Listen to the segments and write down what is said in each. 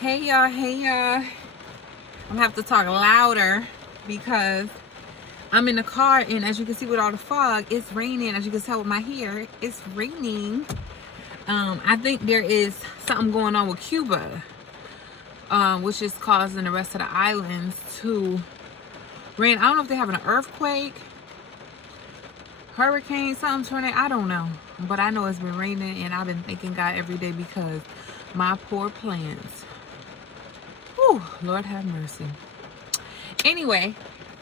Hey y'all, hey y'all. I'm gonna have to talk louder because I'm in the car, and as you can see with all the fog, it's raining. As you can tell with my hair, it's raining. I think there is something going on with Cuba, which is causing the rest of the islands to rain. I don't know if they have an earthquake, hurricane, something, tornado. I don't know, but I know it's been raining, and I've been thanking God every day because my poor plants. Whew, Lord have mercy. Anyway,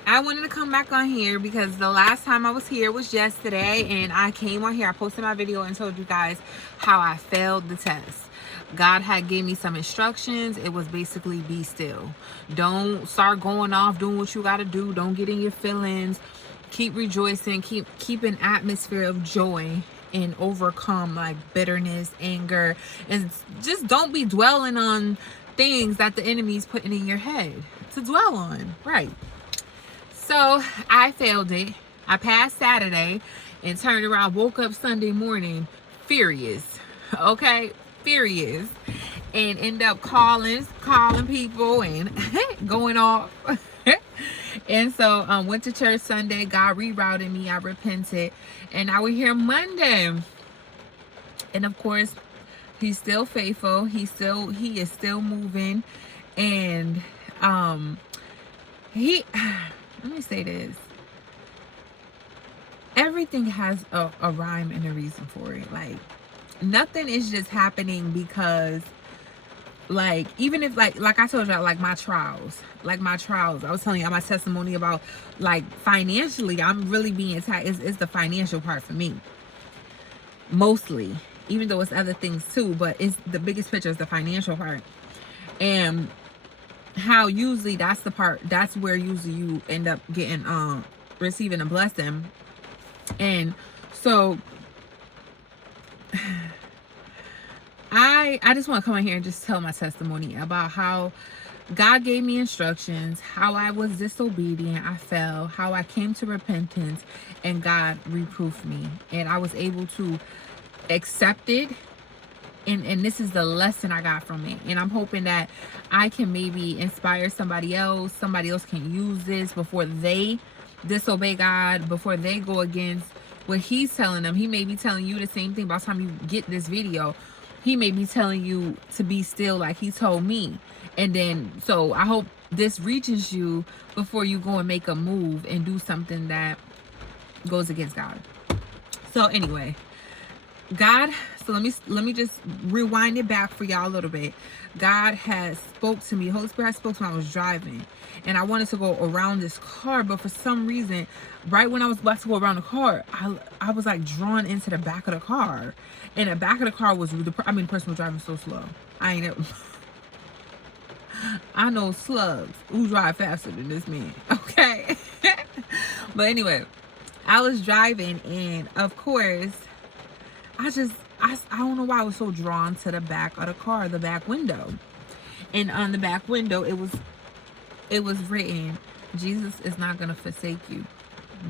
I wanted to come back on here because the last time I was here was yesterday, and I came on here, I posted my video and told you guys how I failed the test. God had gave me some instructions. It was basically be still. Don't start going off doing what you got to do. Don't get in your feelings. Keep rejoicing. Keep an atmosphere of joy and overcome like bitterness, anger, and just don't be dwelling on things that the enemy's putting in your head to dwell on. Right. So I failed it. I passed Saturday and turned around, woke up Sunday morning furious. Okay? Furious. And end up calling people and going off. And so went to church Sunday. God rerouted me. I repented. And now we're here Monday. And of course, he's still faithful. He is still moving. And he let me say this. Everything has a rhyme and a reason for it. Like, nothing is just happening because, like, even if like I told y'all, like my trials, I was telling you my testimony about, like, financially, I'm really being attacked. It's the financial part for me, mostly, even though it's other things too, but it's the biggest picture is the financial part. And how usually that's where usually you end up getting receiving a blessing. And so I just want to come in here and just tell my testimony about how God gave me instructions, how I was disobedient, I fell, how I came to repentance, and God reproved me, and I was able to accept it. And this is the lesson I got from it. And I'm hoping that I can maybe inspire somebody else. Somebody else can use this before they disobey God, before they go against what he's telling them. He may be telling you the same thing by the time you get this video. He may be telling you to be still like he told me. And then, so I hope this reaches you before you go and make a move and do something that goes against God. So anyway, God, so let me just rewind it back for y'all a little bit. God has spoke to me. Holy Spirit has spoke to me when I was driving, and I wanted to go around this car, but for some reason, right when I was about to go around the car, I was like drawn into the back of the car, and the back of the car was the person was driving so slow. I know slugs who drive faster than this man. Okay, but anyway, I was driving, and of course, I don't know why I was so drawn to the back of the car, the back window. And on the back window, it was written, Jesus is not going to forsake you.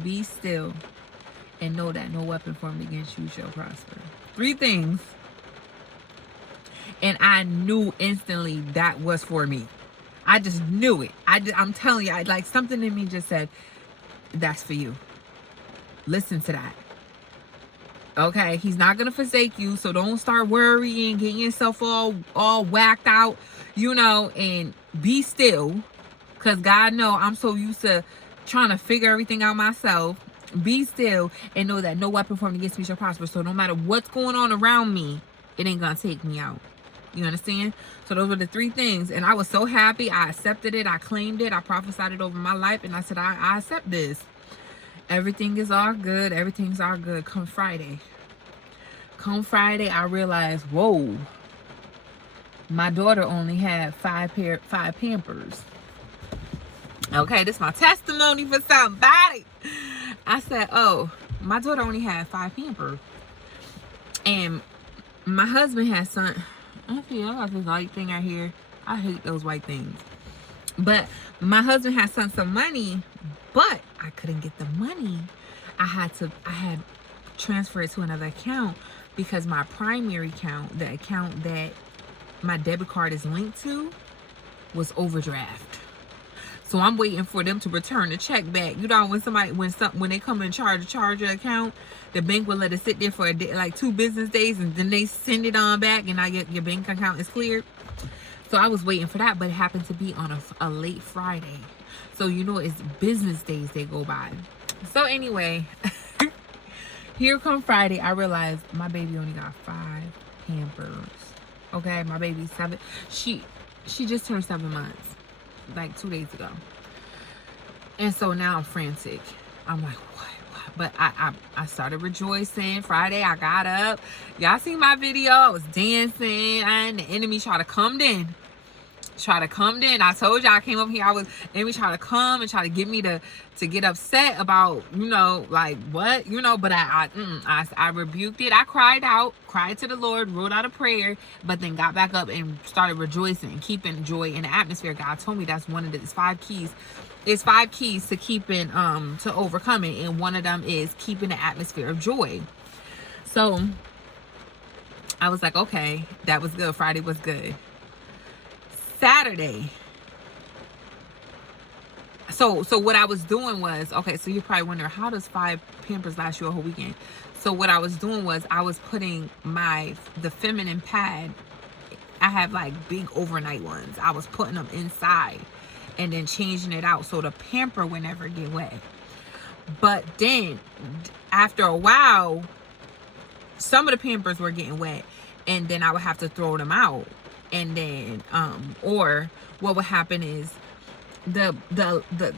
Be still and know that no weapon formed against you shall prosper. 3 things. And I knew instantly that was for me. I just knew it. I'm telling you, like something in me just said, that's for you. Listen to that. Okay, he's not gonna forsake you, so don't start worrying, getting yourself all whacked out, and be still, because God know I'm so used to trying to figure everything out myself. Be still and know that no weapon formed against me shall prosper. So no matter what's going on around me, it ain't gonna take me out. You understand? So those were the 3 things, and I was so happy. I accepted it, I claimed it, I prophesied it over my life, and I said, I accept this. Everything is all good. Everything's all good. Come Friday, I realized, whoa, my daughter only had 5 Pampers. Okay, this is my testimony for somebody. I said, oh, my daughter only had 5 Pampers. And my husband had some, I got this white thing right here. I hate those white things. But my husband had sent some money, but I couldn't get the money. I had transfer it to another account because my primary account, the account that my debit card is linked to was overdraft. So I'm waiting for them to return the check back. You know, when they come and charge your account, the bank will let it sit there for a day, like 2 business days, and then they send it on back, and now your bank account is cleared. So I was waiting for that, but it happened to be on a late Friday. So you know, it's business days they go by. So anyway, here come Friday. I realized my baby only got 5 Pampers. Okay, my baby's 7. She just turned 7 months, like 2 days ago. And so now I'm frantic. I'm like, what? But I started rejoicing. Friday, I got up. Y'all seen my video? I was dancing, and the enemy tried to come in. I told y'all I came up here. Enemy tried to come and try to get me to get upset about, you know, like what, you know. But I rebuked it. I cried to the Lord, wrote out a prayer, but then got back up and started rejoicing and keeping joy in the atmosphere. God told me that's one of the 5 keys. It's 5 keys to keeping to overcoming, and one of them is keeping the atmosphere of joy. So I was like, okay, that was good. Friday was good. Saturday. So what I was doing was, okay, so you're probably wondering, how does 5 Pampers last you a whole weekend? So what I was doing was I was putting the feminine pad. I have like big overnight ones. I was putting them inside and then changing it out so the pamper would never get wet. But then after a while, some of the Pampers were getting wet, and then I would have to throw them out. And then or what would happen is the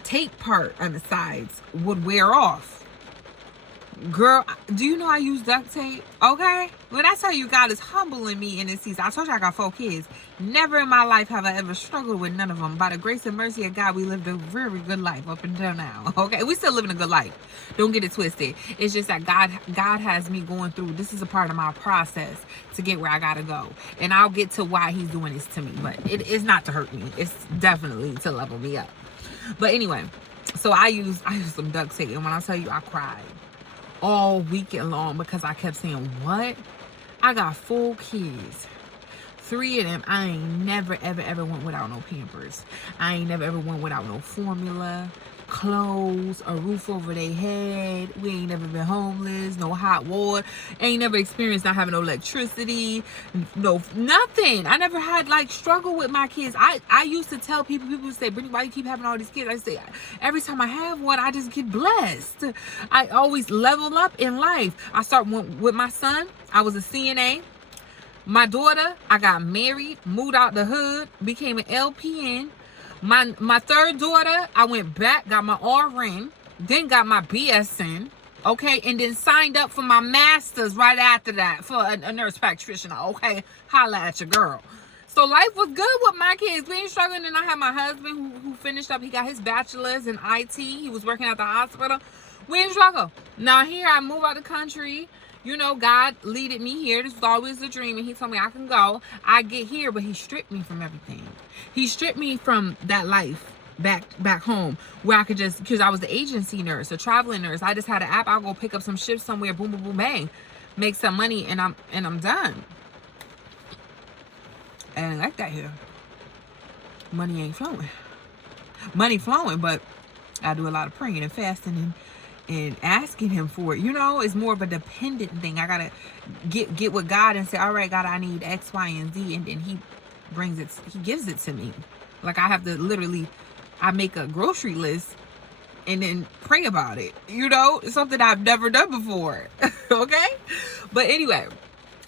tape part on the sides would wear off. Girl, do you know I use duct tape? Okay, when I tell you God is humbling me in this season, I told you I got 4 kids. Never in my life have I ever struggled with none of them. By the grace and mercy of God, we lived a very good life up until now. Okay, we still living a good life. Don't get it twisted. It's just that God has me going through. This is a part of my process to get where I gotta go, and I'll get to why He's doing this to me. But it is not to hurt me. It's definitely to level me up. But anyway, so I use some duct tape, and when I tell you, I cried all weekend long because I kept saying, what? I got 4 kids. 3 of them, I ain't never, ever went without no Pampers. I ain't never, ever went without no formula, clothes, a roof over their head. We ain't never been homeless, no hot water. Ain't never experienced not having no electricity, no nothing. I never had like struggle with my kids. I used to tell people say, Brittany, why you keep having all these kids? I say, every time I have one, I just get blessed. I always level up in life. I start with my son. I was a CNA. My daughter, I got married, moved out the hood, became an LPN. My 3rd daughter, I went back, got my RN, then got my BSN, okay, and then signed up for my master's right after that for a nurse practitioner, okay? Holla at your girl. So life was good with my kids. We ain't struggling. And I had my husband who finished up. He got his bachelor's in IT. He was working at the hospital. We didn't struggle. Now here I move out the country. You know, God leaded me here. This was always a dream, and He told me I can go. I get here, but He stripped me from everything. He stripped me from that life back home where I could just, because I was the agency nurse, a traveling nurse. I just had an app. I'll go pick up some shifts somewhere, boom, boom, boom, bang, make some money, and I'm done. I ain't like that here. Money ain't flowing. Money flowing, but I do a lot of praying and fasting and asking Him for it. You know, it's more of a dependent thing. I gotta get with God and say, all right, God, I need X, Y, and Z, and then He gives it to me. Like I have to literally, I make a grocery list and then pray about it. You know, it's something I've never done before. Okay, but anyway,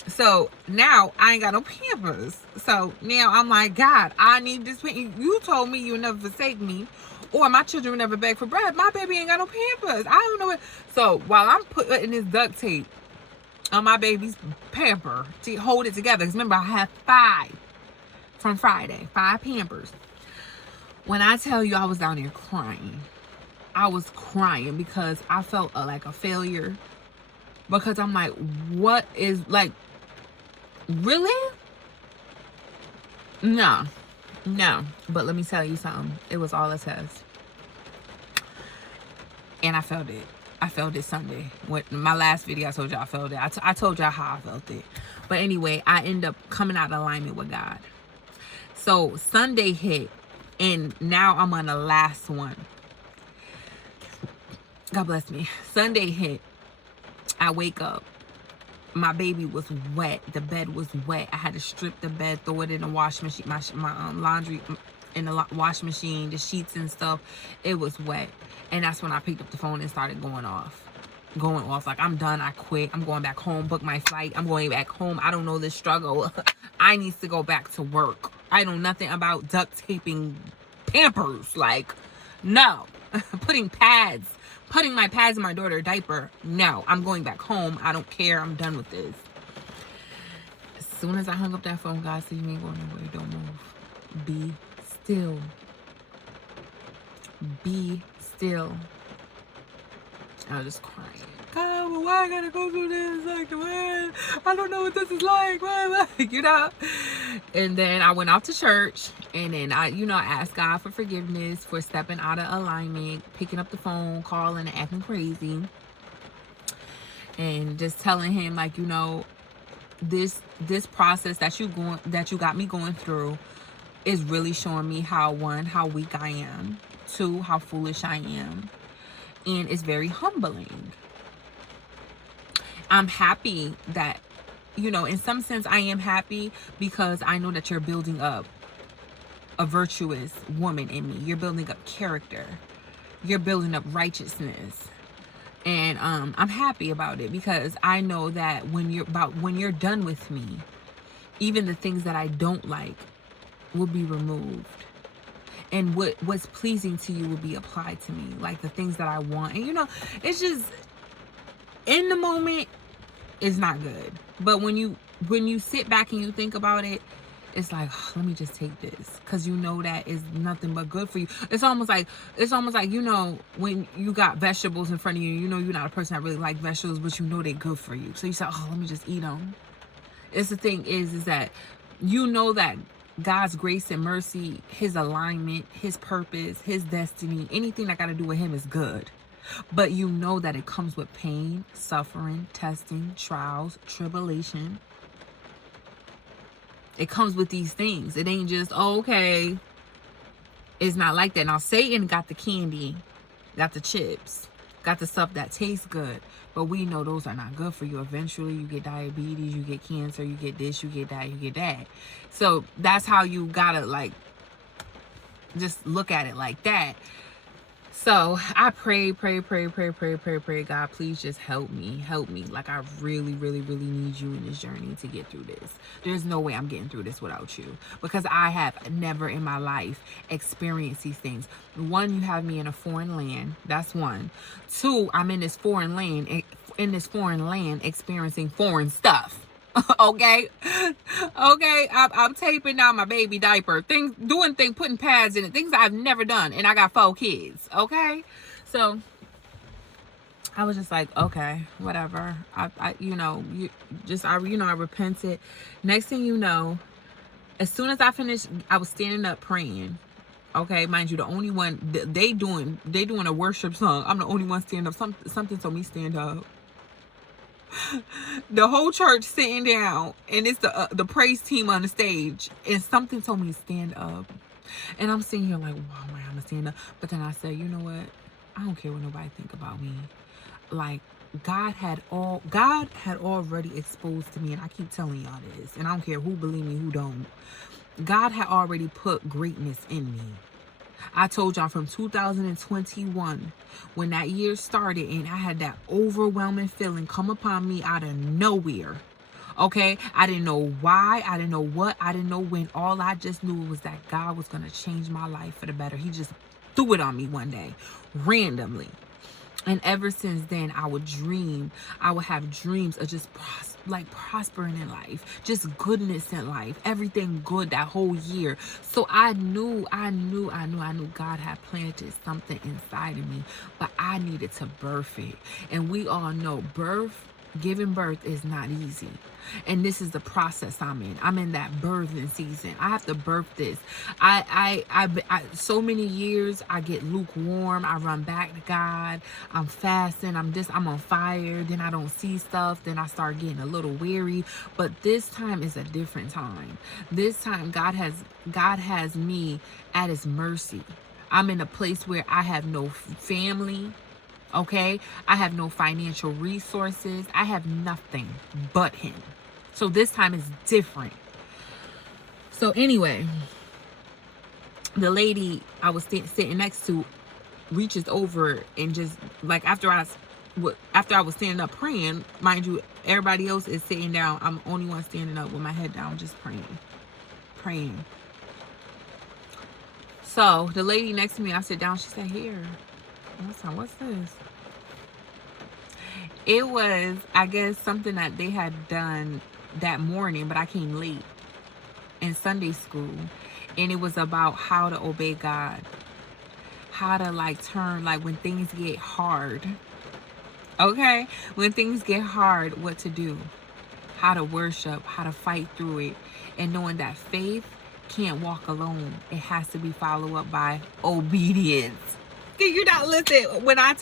so now I ain't got no Pampers. So now I'm like, God, I need this. You told me you'll never forsake me, or my children will never beg for bread. My baby ain't got no Pampers. I don't know what. So while I'm putting this duct tape on my baby's pamper to hold it together, because remember I have 5 from Friday, 5 Pampers. When I tell you I was down there crying, I was crying because I felt like a failure. Because I'm like, what is, like, really? No. But let me tell you something. It was all a test. And I felt it. I felt it Sunday. When my last video, I told y'all I felt it. I told y'all how I felt it. But anyway, I end up coming out of alignment with God. So Sunday hit, and now I'm on the last one. God bless me. Sunday hit. I wake up. My baby was wet. The bed was wet. I had to strip the bed, throw it in the wash machine, my laundry in the wash machine, the sheets and stuff. It was wet. And that's when I picked up the phone and started going off. Like, I'm done. I quit. I'm going back home. Book my flight. I'm going back home. I don't know this struggle. I need to go back to work. I know nothing about duct taping Pampers. Like, no. Putting my pads in my daughter's diaper. No, I'm going back home. I don't care. I'm done with this. As soon as I hung up that phone, God said, you ain't going nowhere. Don't move. Be still. Be still. I was just crying. God, why I gotta go through this? Like, man, I don't know what this is like. Like, you know? And then I went off to church, and then I asked God for forgiveness for stepping out of alignment, picking up the phone, calling, and acting crazy. And just telling him, like, this process that you got me going through is really showing me how weak I am, 2, how foolish I am. And it's very humbling. I'm happy that, in some sense I am happy, because I know that you're building up a virtuous woman in me. You're building up character. You're building up righteousness. And I'm happy about it, because I know that when you're done with me, even the things that I don't like will be removed. And what's pleasing to you will be applied to me, like the things that I want. And it's just, in the moment, it's not good. But when you sit back and you think about it, it's like, oh, let me just take this, because that is nothing but good for you. It's almost like when you got vegetables in front of you, you're not a person that really like vegetables, but they're good for you. So you say, oh, let me just eat them. It's the thing is that that God's grace and mercy, his alignment, his purpose, his destiny, anything that got to do with him is good. But that it comes with pain, suffering, testing, trials, tribulation. It comes with these things. It ain't just, oh, okay. It's not like that. Now, Satan got the candy, got the chips, got the stuff that tastes good. But we know those are not good for you. Eventually, you get diabetes, you get cancer, you get this, you get that, you get that. So that's how you gotta, like, just look at it like that. So I pray, God, please just help me. Like, I really, really, really need you in this journey to get through this. There's no way I'm getting through this without you, because I have never in my life experienced these things. 1, you have me in a foreign land. That's 1. 2, I'm in this foreign land experiencing foreign stuff. Okay, I'm taping down my baby diaper, putting pads in it, things I've never done, and I got 4 kids. Okay, so I was just like, okay, whatever. I repented. Next thing you know, as soon as I finished, I was standing up praying. Okay, mind you, the only one they doing a worship song. I'm the only one standing up. Something told me stand up. The whole church sitting down, and it's the praise team on the stage, and something told me to stand up. And I'm sitting here like, wow, man, I'm gonna stand up. But then I said, you know what? I don't care what nobody think about me. Like, God had already exposed to me, and I keep telling y'all this, and I don't care who believe me, who don't. God had already put greatness in me. I told y'all from 2021, when that year started, and I had that overwhelming feeling come upon me out of nowhere. Okay, I didn't know why, I didn't know what, I didn't know when. All I just knew was that God was going to change my life for the better. He just threw it on me one day, randomly. And ever since then, I would have dreams of just prospering in life, just goodness in life, everything good that whole year. So I knew God had planted something inside of me, but I needed to birth it. And we all know birth Giving birth is not easy. And this is the process I'm in. I'm in that birthing season. I have to birth this. So many years I get lukewarm. I run back to God. I'm fasting. I'm on fire. Then I don't see stuff. Then I start getting a little weary. But this time is a different time. This time God has me at his mercy. I'm in a place where I have no family. Okay, I have no financial resources. I have nothing but him. So this time is different. So anyway, the lady I was sitting next to reaches over and just like after I was standing up praying, mind you, everybody else is sitting down. I'm the only one standing up with my head down, just praying. So the lady next to me, I sit down. She said, "Here." What's this? It was, I guess, something that they had done that morning, but I came late in Sunday school. And it was about how to obey God. How to turn, when things get hard. Okay? When things get hard, what to do. How to worship, how to fight through it. And knowing that faith can't walk alone. It has to be followed up by obedience. You not listen. When I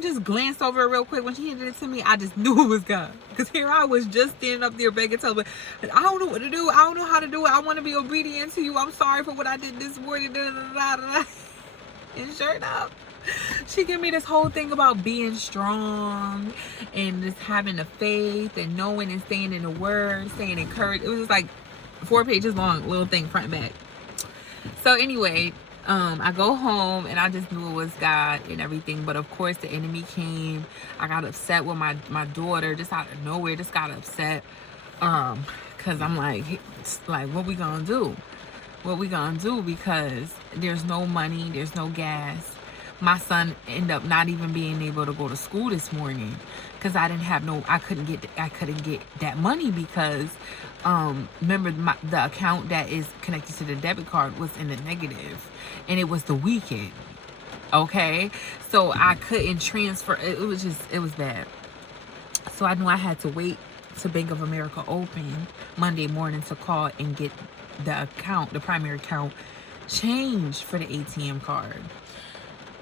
just glanced over it real quick, when she handed it to me, I just knew it was God. Because here I was just standing up there begging, telling me, I don't know what to do. I don't know how to do it. I want to be obedient to you. I'm sorry for what I did this morning. And sure enough, she gave me this whole thing about being strong and just having the faith and knowing and staying in the word, staying encouraged. It was just like 4 pages long, little thing, front and back. So anyway, I go home and I just knew it was God and everything. But of course the enemy came. I got upset with my daughter just out of nowhere. Just got upset. Cause I'm like, what we gonna do? What we gonna do? Because there's no money, there's no gas. My son ended up not even being able to go to school this morning because I couldn't get that money because remember the account that is connected to the debit card was in the negative and it was the weekend. Okay, so I couldn't transfer. It was bad. So I knew I had to wait to Bank of America open Monday morning to call and get the primary account changed for the ATM card.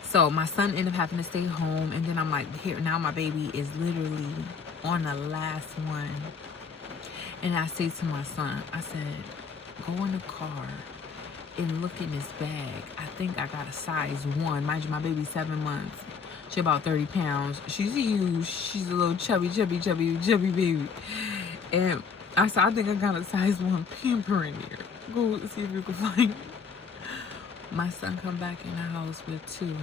So my son ended up having to stay home, and then I'm like, here now my baby is literally on the last one. And I say to my son, I said, go in the car and look in this bag. I think I got a size 1. Mind you, my baby's 7 months. She's about 30 pounds. She's huge. She's a little chubby baby. And I said, I think I got a size 1 pamper in here. Go see if you can find it. My son come back in the house with 2.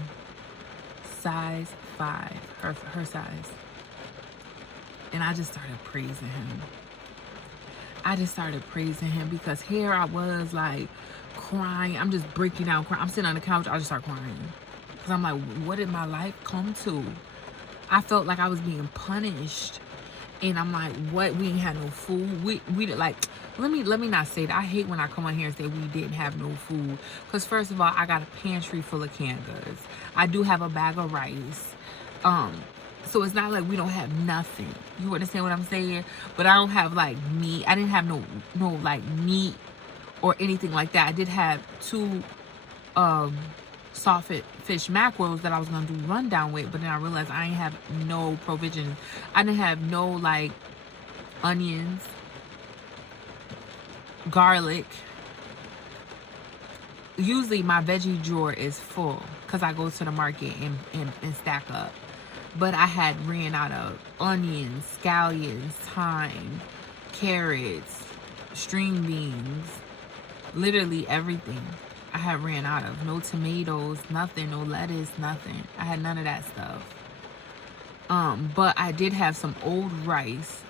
Size 5, her size. And I just started praising him. Because here I was crying. I'm just breaking down crying. I'm sitting on the couch. I just start crying. Because I'm like, what did my life come to? I felt like I was being punished. And I'm like, what? We ain't had no food. We let me not say that. I hate when I come on here and say we didn't have no food. Because first of all, I got a pantry full of canned goods. I do have a bag of rice. So it's not like we don't have nothing. You understand what I'm saying? But I don't have meat. I didn't have no meat or anything like that. I did have 2 soft fish mackerels that I was gonna do rundown with, but then I realized I ain't have no provisions. I didn't have no onions, garlic. Usually my veggie drawer is full because I go to the market and stack up. But I had ran out of onions, scallions, thyme, carrots, string beans, literally everything. I had ran out of. No tomatoes, nothing, no lettuce, nothing. I had none of that stuff. But I did have some old rice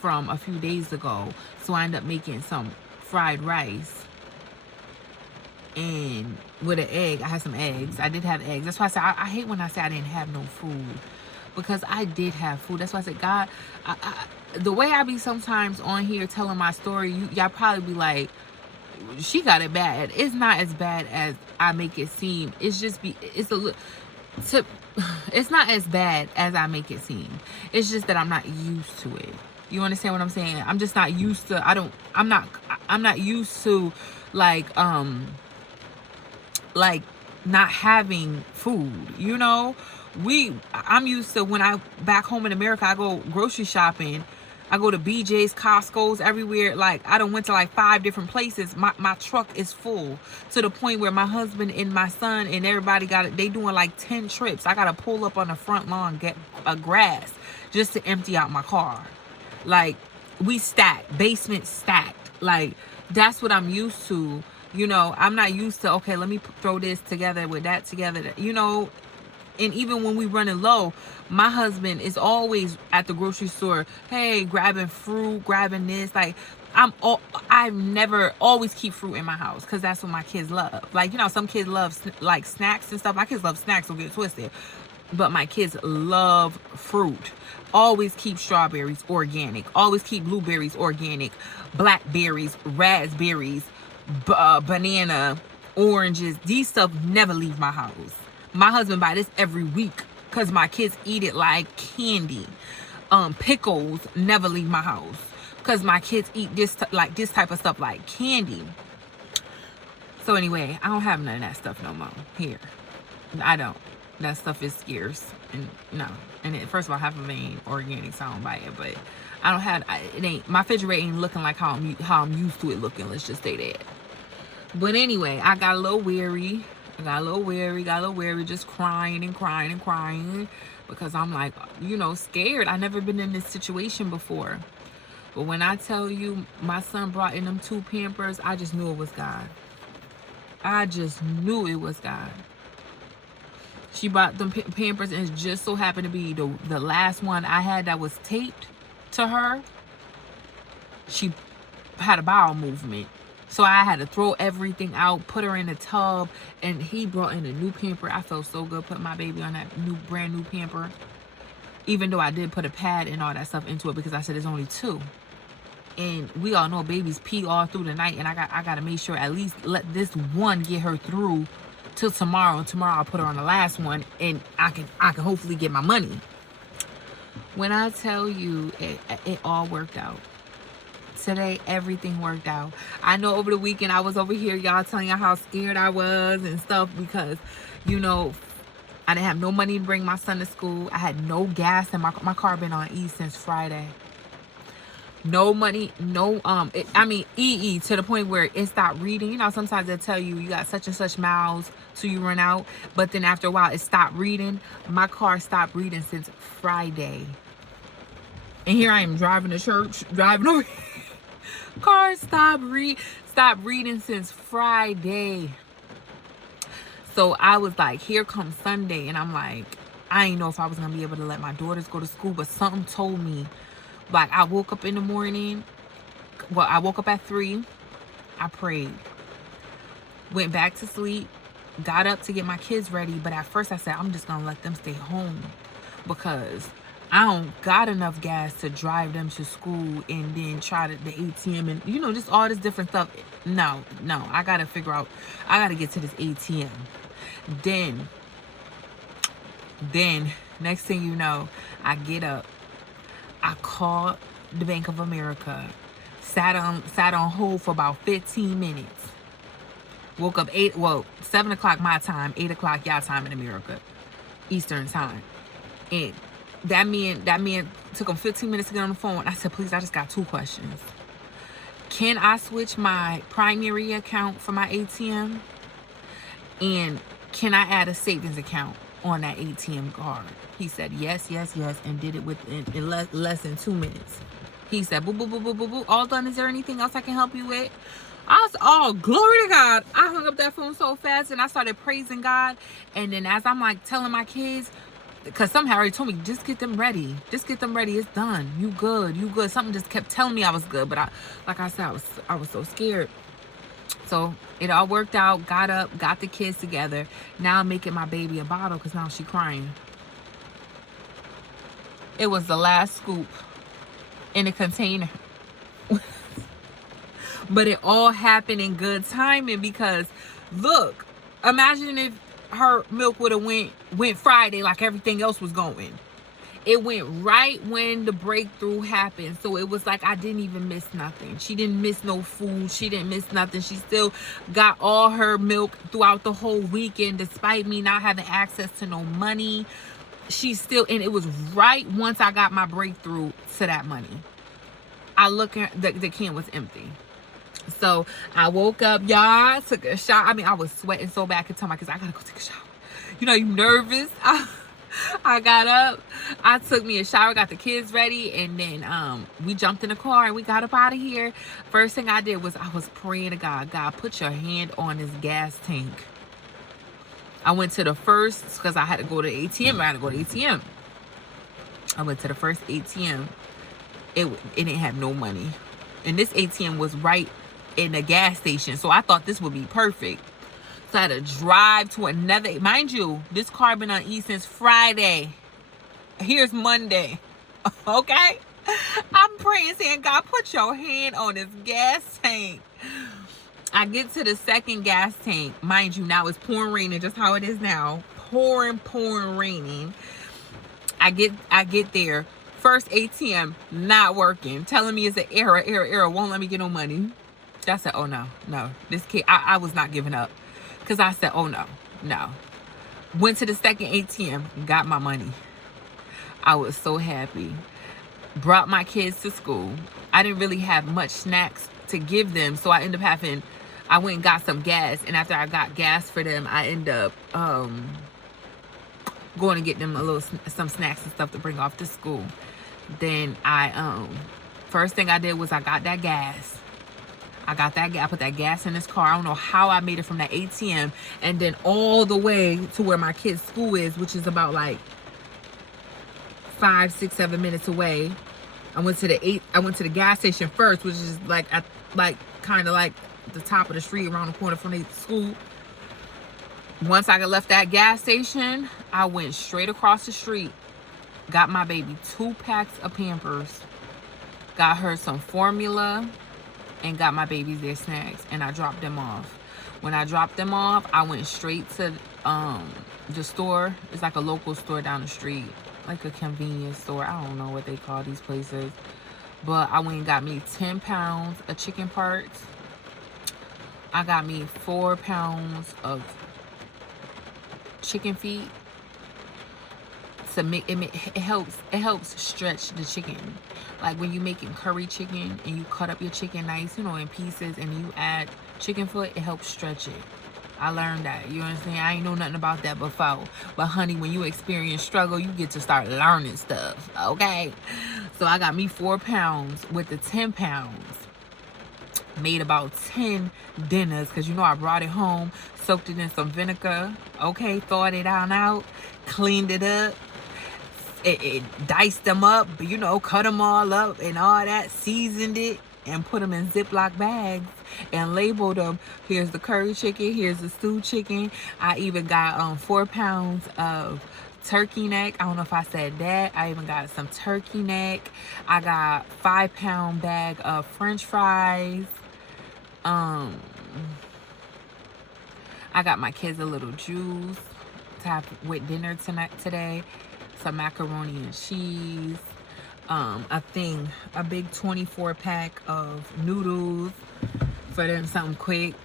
from a few days ago. So I ended up making some fried rice. And with an egg, I had some eggs. I did have eggs. That's why I said, I hate when I say I didn't have no food. Because I did have food. That's why I said, God, the way I be sometimes on here telling my story, y'all probably be like, she got it bad. It's not as bad as I make it seem. It's just it's a little. to it's not as bad as I make it seem. It's just that I'm not used to it. You understand what I'm saying? I'm just not used to I'm not used to like like not having food, you know? I'm used to when I back home in America, I go grocery shopping. I go to BJ's, Costco's, everywhere. Like I done went to like 5 different places. My truck is full to the point where my husband and my son and everybody they doing like 10 trips. I gotta pull up on the front lawn, get a grass just to empty out my car. Like we stacked, basement stacked. Like that's what I'm used to. You know, I'm not used to, okay, let me throw this together with that together. You know, and even when we running low, my husband is always at the grocery store, hey, grabbing fruit, grabbing this. Like I've never always keep fruit in my house because that's what my kids love. Like, you know, some kids love like snacks and stuff. My kids love snacks, don't get it twisted. But my kids love fruit. Always keep strawberries organic. Always keep blueberries organic. Blackberries, raspberries, banana, oranges. These stuff never leave my house. My husband buy this every week because my kids eat it like candy. Pickles never leave my house because my kids eat this type of stuff like candy. So anyway, I don't have none of that stuff no more here. I don't. That stuff is scarce, and no. And first of all, half of it ain't organic, so I don't buy it. But I don't have it. Ain't my refrigerator ain't looking like how I'm used to it looking. Let's just say that. But anyway, I got a little weary. Got a little weary, just crying and crying and crying because I'm like, you know, scared. I never been in this situation before. But when I tell you my son brought in them 2 Pampers, I just knew it was God. I just knew it was God. She bought them Pampers, and it just so happened to be the last one I had that was taped to her. She had a bowel movement. So I had to throw everything out, put her in a tub, and he brought in a new Pamper. I felt so good putting my baby on that brand new Pamper. Even though I did put a pad and all that stuff into it because I said there's only 2. And we all know babies pee all through the night, and I gotta make sure at least let this one get her through till tomorrow. And tomorrow I'll put her on the last one, and I can hopefully get my money. When I tell you it all worked out. Today everything worked out. I know over the weekend I was over here, y'all, telling y'all how scared I was and stuff because, you know, I didn't have no money to bring my son to school. I had no gas in my car. Been on E since Friday. No money, no EE to the point where it stopped reading. You know, sometimes they tell you got such and such miles till you run out, but then after a while it stopped reading. My car stopped reading since Friday, and here I am driving to church, driving over. Car stopped reading since Friday. So I was like, here comes Sunday, and I'm like, I didn't know if I was gonna be able to let my daughters go to school, but something told me. Like, I woke up in the morning. Well, I woke up at 3. I prayed, went back to sleep, got up to get my kids ready. But at first I said, I'm just gonna let them stay home because I don't got enough gas to drive them to school and then try the ATM and, you know, just all this different stuff. No, I gotta figure out, I gotta get to this ATM. Then next thing you know, I get up, I called the Bank of America, sat on hold for about 15 minutes. Woke up 7 o'clock my time, 8 o'clock y'all time in America, Eastern time. And that man took him 15 minutes to get on the phone. I said, please, I just got 2 questions. Can I switch my primary account for my ATM? And can I add a savings account on that ATM card? He said yes, and did it in less than 2 minutes. He said, boo, boo, boo, boo, boo, boo. All done. Is there anything else I can help you with? I was, glory to God. I hung up that phone so fast, and I started praising God. And then as I'm like telling my kids, because somehow already told me, just get them ready. It's done. You good. Something just kept telling me I was good. But like I said, I was so scared. So it all worked out. Got up, got the kids together. Now I'm making my baby a bottle because now she's crying. It was the last scoop in a container. But it all happened in good timing because, look, imagine if her milk would have went Friday like everything else was going. It went right when the breakthrough happened. So it was like I didn't even miss nothing. She didn't miss no food. She didn't miss nothing. She still got all her milk throughout the whole weekend, despite me not having access to no money. She still, and it was right once I got my breakthrough to that money. I look at the can was empty. So I woke up, y'all, took a shower. I mean, I was sweating so bad. I could tell my kids, I gotta go take a shower. You know, you nervous. I got up, I took me a shower, got the kids ready, and then we jumped in the car and we got up out of here. First thing I did was I was praying to God, God, put your hand on this gas tank. I went to the first, because I had to go to the ATM. I had to go to the ATM. I went to the first ATM. It didn't have no money. And this ATM was right in the gas station. So I thought this would be perfect. So I had to drive to another. Mind you, this car been on E since Friday. Here's Monday. Okay? I'm praying, saying, God, put your hand on this gas tank. I get to the second gas tank. Mind you, now it's pouring raining, just how it is now. Pouring raining. I get there. First ATM not working. Telling me it's an error. Won't let me get no money. I said, oh no. This kid, I was not giving up. Because I said, oh no. Went to the second ATM, got my money. I was so happy. Brought my kids to school. I didn't really have much snacks to give them, so I ended up I went and got some gas, and after I got gas for them, I ended up going to get them some snacks and stuff to bring off to school. Then first thing I did was I got that gas. I put that gas in this car. I don't know how I made it from that ATM and then all the way to where my kids' school is, which is about like 5, 6, 7 minutes away. I went to the gas station first, which is kind of like the top of the street around the corner from the school. Once I left that gas station, I went straight across the street, got my baby 2 packs of Pampers, got her some formula, and got my babies their snacks, and I dropped them off. When I dropped them off, I went straight to the store. It's like a local store down the street, like a convenience store. I don't know what they call these places, but I went and got me 10 pounds of chicken parts. I got me 4 pounds of chicken feet. To make it helps stretch the chicken. Like when you making curry chicken and you cut up your chicken nice, in pieces, and you add chicken foot, it helps stretch it. I learned that. You understand? I ain't know nothing about that before. But honey, when you experience struggle, you get to start learning stuff. Okay? So I got me 4 pounds with the 10 pounds. Made about 10 dinners, because I brought it home, soaked it in some vinegar. Okay? Thawed it out, cleaned it up. It diced them up, cut them all up and all that, seasoned it, and put them in Ziploc bags and labeled them. Here's the curry chicken, here's the stewed chicken. I even got 4 pounds of turkey neck. I don't know if I said that. I even got some turkey neck. I got 5-pound bag of French fries. I got my kids a little juice to have with dinner today. Some macaroni and cheese, a big 24 pack of noodles for them, something quick.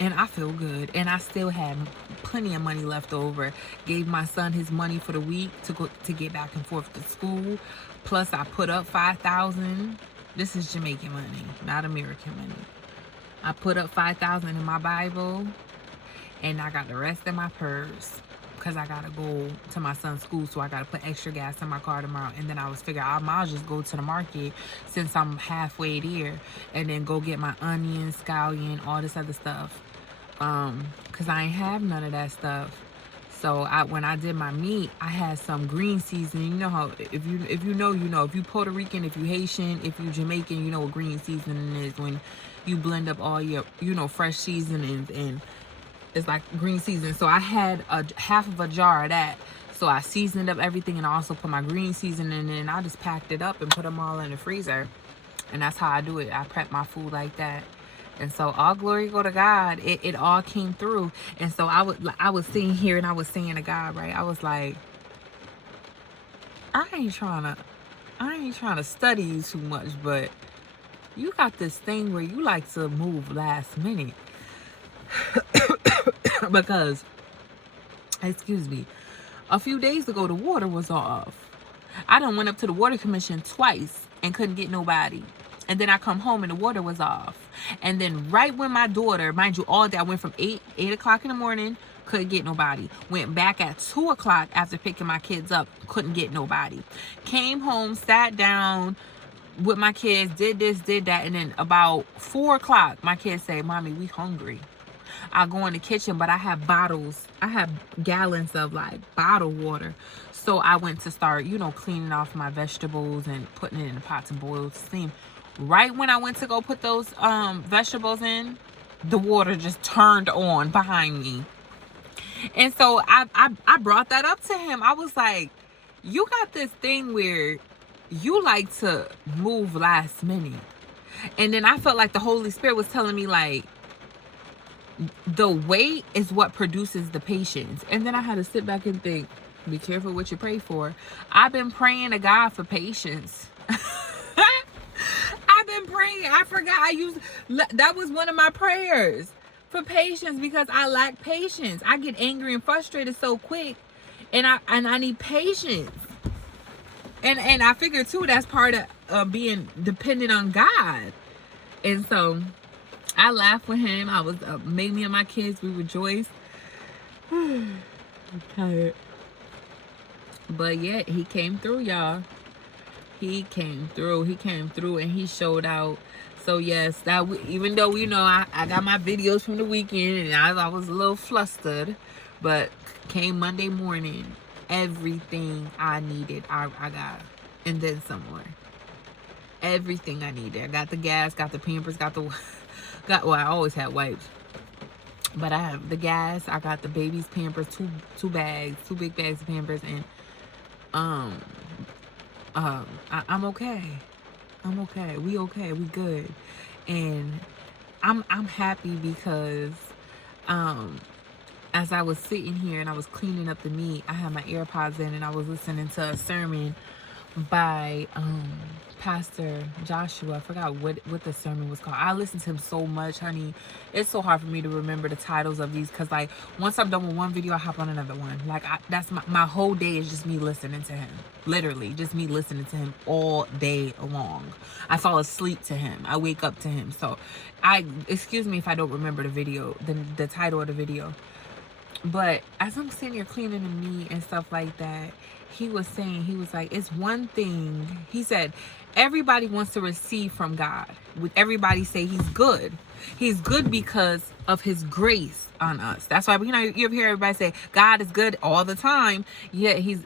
And I feel good. And I still had plenty of money left over. Gave my son his money for the week to get back and forth to school. Plus I put up $5,000. This is Jamaican money, not American money. I put up $5,000 in my Bible, and I got the rest in my purse. Because I gotta go to my son's school, so I gotta put extra gas in my car tomorrow. And then I was figuring I might just go to the market since I'm halfway there, and then go get my onion, scallion, all this other stuff. Cause I ain't have none of that stuff. So when I did my meat, I had some green seasoning. You know how if you know, if you Puerto Rican, if you Haitian, if you Jamaican, you know what green seasoning is, when you blend up all your fresh seasonings, and it's like green seasoning. So I had half of a jar of that. So I seasoned up everything, and I also put my green seasoning in, and I just packed it up and put them all in the freezer. And that's how I do it. I prep my food like that. And so all glory go to God. It all came through. And so I was sitting here and I was saying to God, right? I was like, I ain't trying to study you too much, but you got this thing where you like to move last minute. Because, excuse me, a few days ago the water was off. I done went up to the water commission twice and couldn't get nobody. And then I come home and the water was off. And then right when my daughter, mind you, all day I went from 8 o'clock in the morning, couldn't get nobody. Went back at 2 o'clock after picking my kids up, couldn't get nobody. Came home, sat down with my kids, did this, did that. And then about 4 o'clock, my kids say, Mommy, we hungry. I go in the kitchen, but I have gallons of like bottled water. So I went to start, cleaning off my vegetables and putting it in the pot to boil to steam. Right when I went to go put those vegetables in, the water just turned on behind me. And so I brought that up to him. I was like, you got this thing where you like to move last minute. And then I felt like the Holy Spirit was telling me, like, the wait is what produces the patience. And then I had to sit back and think, be careful what you pray for. I've been praying to God for patience. I've been praying. I forgot that was one of my prayers, for patience, because I lack patience. I get angry and frustrated so quick, and I need patience. And I figure too, that's part of being dependent on God. And so I laughed with him. I was me and my kids, we rejoiced. I'm tired. But yet he came through, y'all. He came through, and he showed out. So yes, even though I got my videos from the weekend and I was a little flustered, but came Monday morning, everything I needed I got, and then some more. Everything I needed. I got the gas, got the Pampers, well, I always had wipes, but I have the gas. I got the baby's Pampers, two big bags of Pampers, and I'm okay. We okay. We good. And I'm happy because as I was sitting here and I was cleaning up the meat, I had my AirPods in and I was listening to a sermon by Pastor Joshua. I forgot what the sermon was called. I listened to him so much, honey. It's so hard for me to remember the titles of these, because like once I'm done with one video, I hop on another one. Like that's my whole day is just me listening to him. Literally just me listening to him all day long. I fall asleep to him, I wake up to him. So excuse me if I don't remember the video, the title of the video. But as I'm sitting here cleaning the meat and stuff like that, he was like, it's one thing. He said, everybody wants to receive from God. With everybody say he's good. He's good because of his grace on us. That's why, you ever hear everybody say God is good all the time. Yeah, he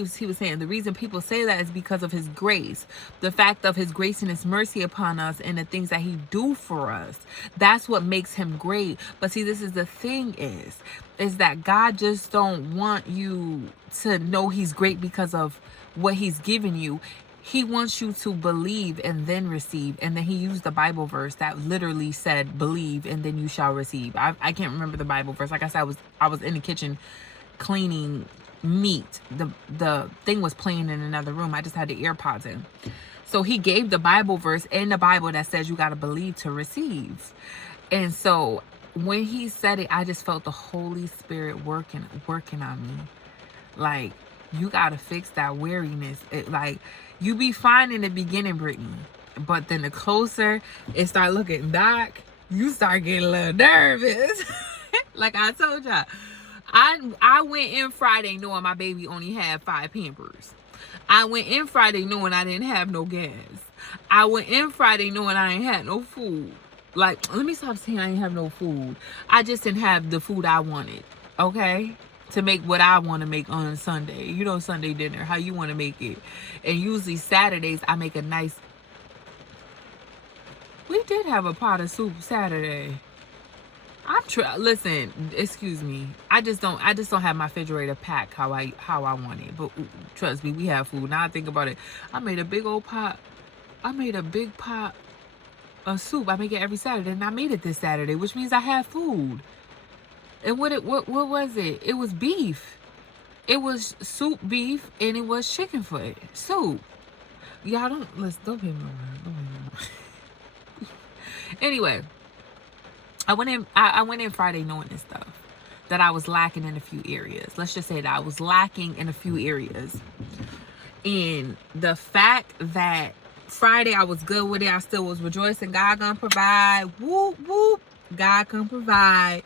was saying the reason people say that is because of his grace. The fact of his grace and his mercy upon us and the things that he do for us. That's what makes him great. But see, this is the thing is that God just don't want you to know he's great because of what he's given you. He wants you to believe and then receive. And then he used the Bible verse that literally said, believe and then you shall receive. I can't remember the Bible verse. Like I said, I was in the kitchen cleaning meat. The thing was playing in another room. I just had the AirPods in. So he gave the Bible verse in the Bible that says you got to believe to receive. And so when he said it, I just felt the Holy Spirit working on me. Like, you got to fix that weariness. Like, you be fine in the beginning, Brittany, but then the closer it start looking dark, you start getting a little nervous. Like I told y'all, I went in Friday knowing my baby only had 5 Pampers. I went in Friday knowing I didn't have no gas. I went in Friday knowing I ain't had no food. Like, let me stop saying I ain't have no food. I just didn't have the food I wanted, okay? To make what I want to make on Sunday. Sunday dinner, how you want to make it. And usually Saturdays, I make a nice... We did have a pot of soup Saturday. Listen, excuse me. I just don't have my refrigerator packed how I want it. But trust me, we have food. Now I think about it. I made a big old pot. I made a big pot a soup. I make it every Saturday, and I made it this Saturday, which means I have food. And what was it? It was beef. It was soup beef, and it was chicken foot soup. Y'all don't pay me no mind. Don't pay me no mind. Anyway, I went in Friday knowing this stuff, that I was lacking in a few areas. Let's just say that I was lacking in a few areas. And the fact that Friday I was good with it, I still was rejoicing. God gonna provide. Whoop whoop. God can provide.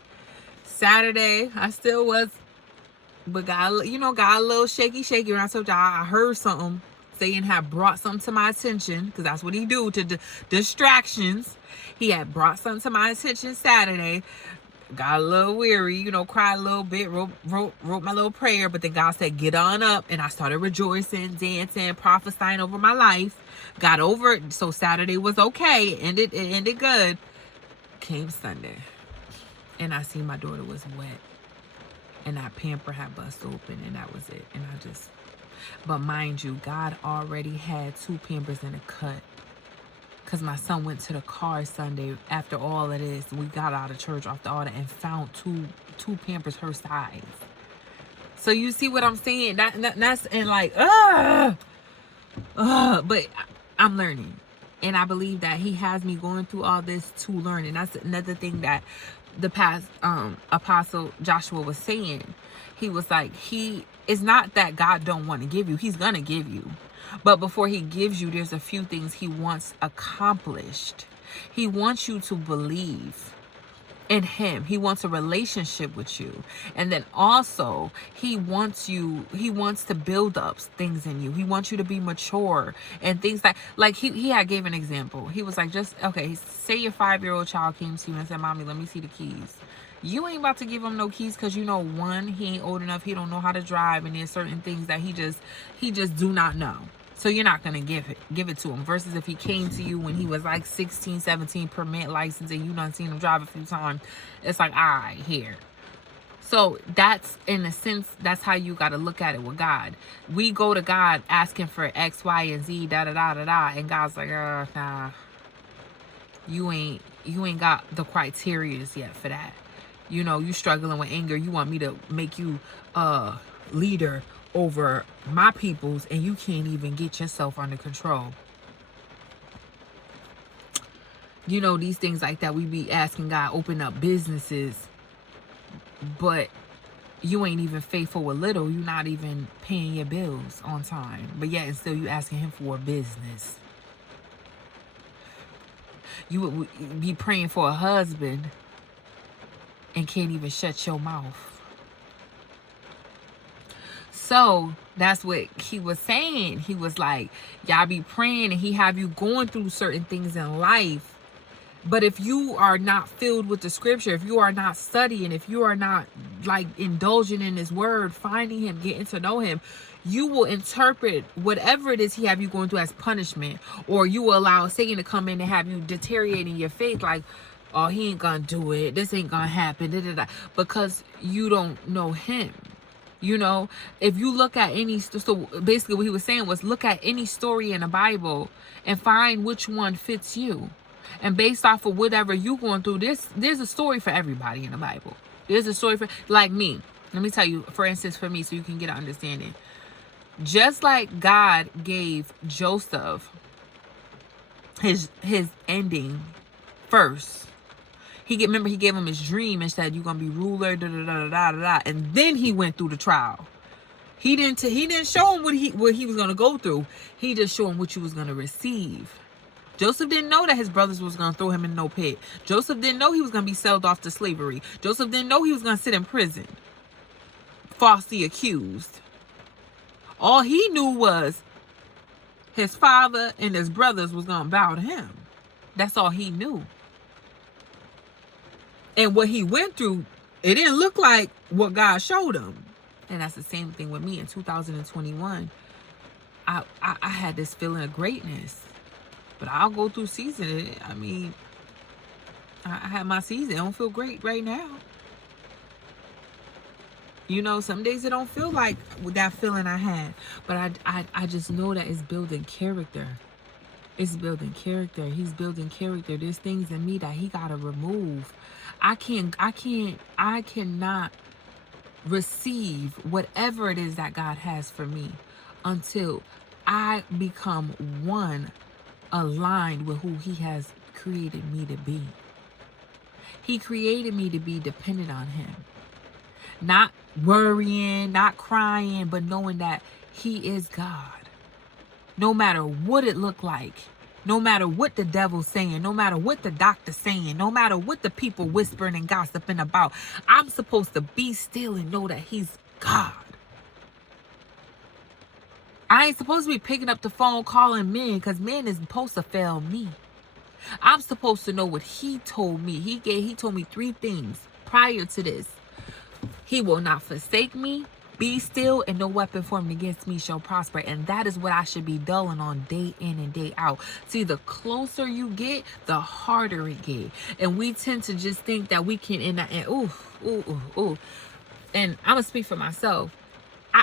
Saturday I still was, but got a little shaky around. So I heard something. Satan had brought something to my attention, because that's what he do to distractions. He had brought something to my attention Saturday. Got a little weary, cried a little bit, wrote my little prayer, but then God said, get on up. And I started rejoicing, dancing, prophesying over my life. Got over it. So Saturday was okay. It ended good. Came Sunday, and I see my daughter was wet, and that pamper had bust open, and that was it. And but mind you, God already had 2 pampers in a cut. Because my son went to the car Sunday after all of this. We got out of church off the altar and found two pampers her size. So you see what I'm saying? That's, and like, but I'm learning. And I believe that he has me going through all this to learn. And that's another thing that the past Apostle Joshua was saying. He was like, it's not that God don't want to give you. He's going to give you. But before he gives you, there's a few things he wants accomplished. He wants you to believe in him. He wants a relationship with you. And then also he wants to build up things in you. He wants you to be mature and things like he had gave an example. He was like, say your 5-year-old child came to you and said, mommy, let me see the keys. You ain't about to give him no keys, because one, he ain't old enough, he don't know how to drive, and there's certain things that he just do not know. So you're not going to give it to him. Versus if he came to you when he was like 16, 17, permit license, and you done seen him drive a few times, it's like, all right, here. So that's, in a sense, that's how you got to look at it with God. We go to God asking for X, Y, and Z, da-da-da-da-da, and God's like, nah, you ain't got the criteria yet for that. You struggling with anger. You want me to make you leader over my peoples, and you can't even get yourself under control. These things like that, we be asking God open up businesses, but you ain't even faithful with little. You're not even paying your bills on time, but yet and still you asking him for a business. You would be praying for a husband and can't even shut your mouth. So that's what he was saying. He was like, y'all be praying, and he have you going through certain things in life. But if you are not filled with the scripture, if you are not studying, if you are not like indulging in his word, finding him, getting to know him, you will interpret whatever it is he have you going through as punishment, or you will allow Satan to come in and have you deteriorating your faith, like, oh, he ain't gonna do it, this ain't gonna happen, because you don't know him. If you look at so basically what he was saying was, look at any story in the Bible and find which one fits you. And based off of whatever you're going through, there's a story for everybody in the Bible. There's a story for, like me. Let me tell you, for instance, for me, so you can get an understanding. Just like God gave Joseph his ending first. He gave him his dream and said, you're gonna be ruler, and then he went through the trial. He didn't show him what he was gonna go through. He just showed him what you was gonna receive. Joseph didn't know that his brothers was gonna throw him in no pit. Joseph didn't know he was gonna be sold off to slavery. Joseph didn't know he was gonna sit in prison, falsely accused. All he knew was his father and his brothers was gonna bow to him. That's all he knew. And what he went through, it didn't look like what God showed him. And that's the same thing with me in 2021. I had this feeling of greatness. But I'll go through season. I mean, I had my season. I don't feel great right now. Some days it don't feel like that feeling I had. But I just know that it's building character. It's building character. He's building character. There's things in me that he gotta remove. I cannot receive whatever it is that God has for me until I become one aligned with who he has created me to be. He created me to be dependent on him. Not worrying, not crying, but knowing that he is God. No matter what it looked like, no matter what the devil's saying, no matter what the doctor's saying, no matter what the people whispering and gossiping about, I'm supposed to be still and know that he's God. I ain't supposed to be picking up the phone calling men, because men is supposed to fail me. I'm supposed to know what he told me. He told me 3 things prior to this. He will not forsake me. Be still, and no weapon formed against me shall prosper. And that is what I should be dwelling on day in and day out. See, the closer you get, the harder it get. And we tend to just think that we can, and and I'm going to speak for myself.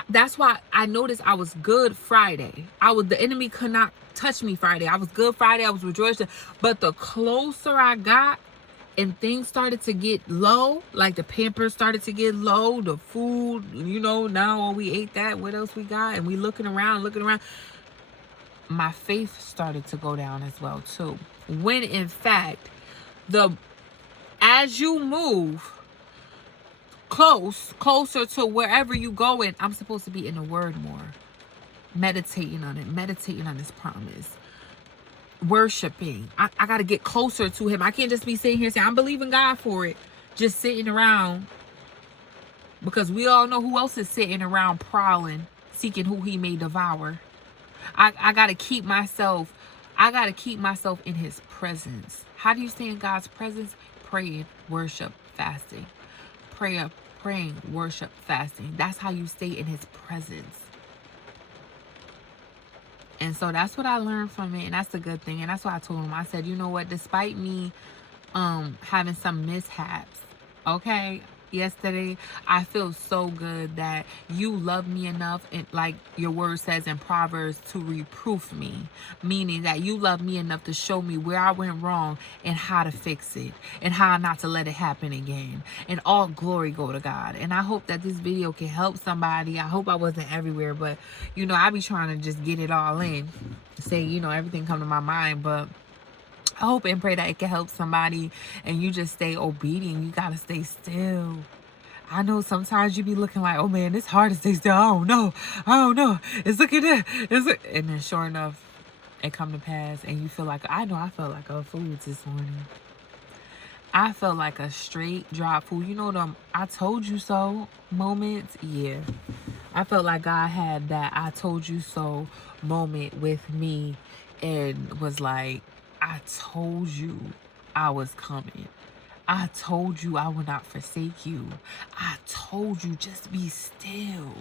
That's why I noticed I was good Friday. The enemy could not touch me Friday. I was good Friday. I was rejoicing. But the closer I got, and things started to get low, like the Pampers started to get low, the food, now we ate that, what else we got? And we looking around. My faith started to go down as well too. When in fact, as you move closer to wherever you going, I'm supposed to be in the word more. Meditating on it, meditating on his promise. Worshiping. I got to get closer to him. I can't just be sitting here saying I'm believing God for it, just sitting around, because we all know who else is sitting around prowling, seeking who he may devour. I got to keep myself in his presence. How do you stay in God's presence? Praying, worship, fasting. Praying, worship, fasting. That's how you stay in his presence. And so that's what I learned from it. And that's a good thing. And that's why I told him, I said, you know what, despite me having some mishaps, okay, yesterday, I feel so good that you love me enough, and like your word says in Proverbs, to reproof me, meaning that you love me enough to show me where I went wrong and how to fix it and how not to let it happen again. And all glory go to God. And I hope that this video can help somebody. I hope I wasn't everywhere, but I be trying to just get it all in, say everything come to my mind, but I hope and pray that it can help somebody, and you just stay obedient. You got to stay still. I know sometimes you be looking like, oh man, it's hard to stay still. I don't know. It's looking there. And then sure enough, it come to pass, and you feel like, I felt like a fool this morning. I felt like a straight drop fool. Them I told you so moments? Yeah. I felt like God had that I told you so moment with me, and was like, I told you I was coming. I told you I would not forsake you. I told you, just be still.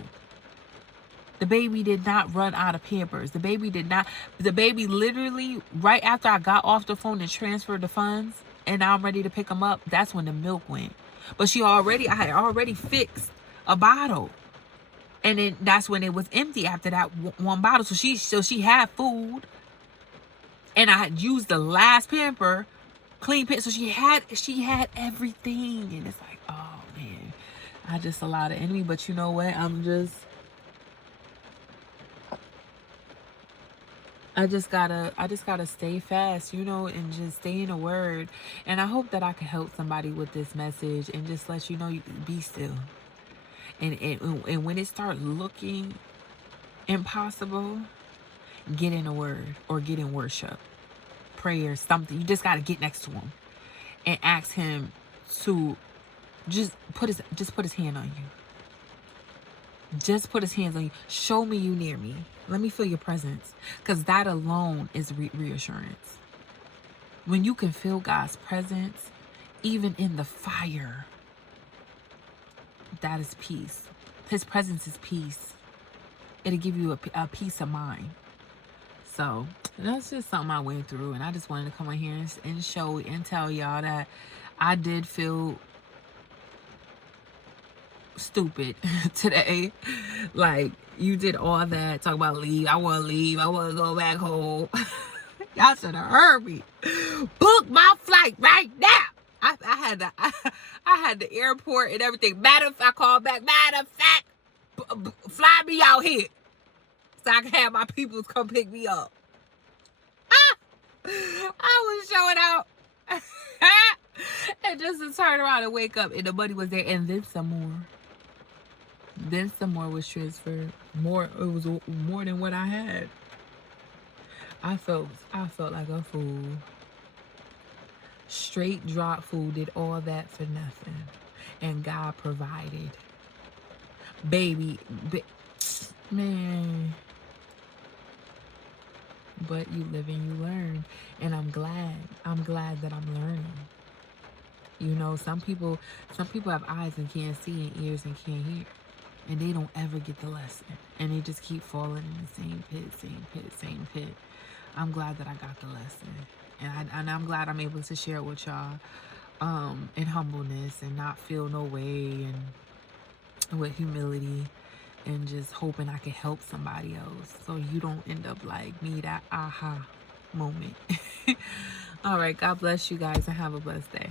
The baby did not run out of Pampers. The baby literally, right after I got off the phone and transferred the funds, and I'm ready to pick them up, that's when the milk went. But I had already fixed a bottle. And then that's when it was empty after that one bottle. So she had food. And I had used the last Pamper, clean pamper. So she had everything. And it's like, oh man, I just allowed the enemy. But you know what? I just gotta stay fast, and just stay in the word. And I hope that I can help somebody with this message, and just let you know, you be still. And when it starts looking impossible, get in the word or get in worship, prayer, something. You just got to get next to him and ask him to just put his hand on you. Just put his hands on you. Show me you near me. Let me feel your presence, because that alone is reassurance. When you can feel God's presence, even in the fire, that is peace. His presence is peace. It'll give you a peace of mind. So that's just something I went through, and I just wanted to come on here and show and tell y'all that I did feel stupid today. Like, you did all that, talk about leave. I want to leave. I want to go back home. Y'all should have heard me. Book my flight right now. I had the I had the airport and everything. I called back. Matter of fact, fly me out here so I can have my people come pick me up. I was showing out. And just to turn around and wake up and the money was there, and then some more. Then some more was transferred. It was more than what I had. I felt like a fool. Straight drop fool, did all that for nothing. And God provided. Baby, man. But you live and you learn. And I'm glad that I'm learning. You know, some people have eyes and can't see and ears and can't hear. And they don't ever get the lesson. And they just keep falling in the same pit. I'm glad that I got the lesson. And I'm glad I'm able to share it with y'all in humbleness and not feel no way, and with humility, and just hoping I can help somebody else so you don't end up like me, that aha moment. All right, God bless you guys and have a blessed day.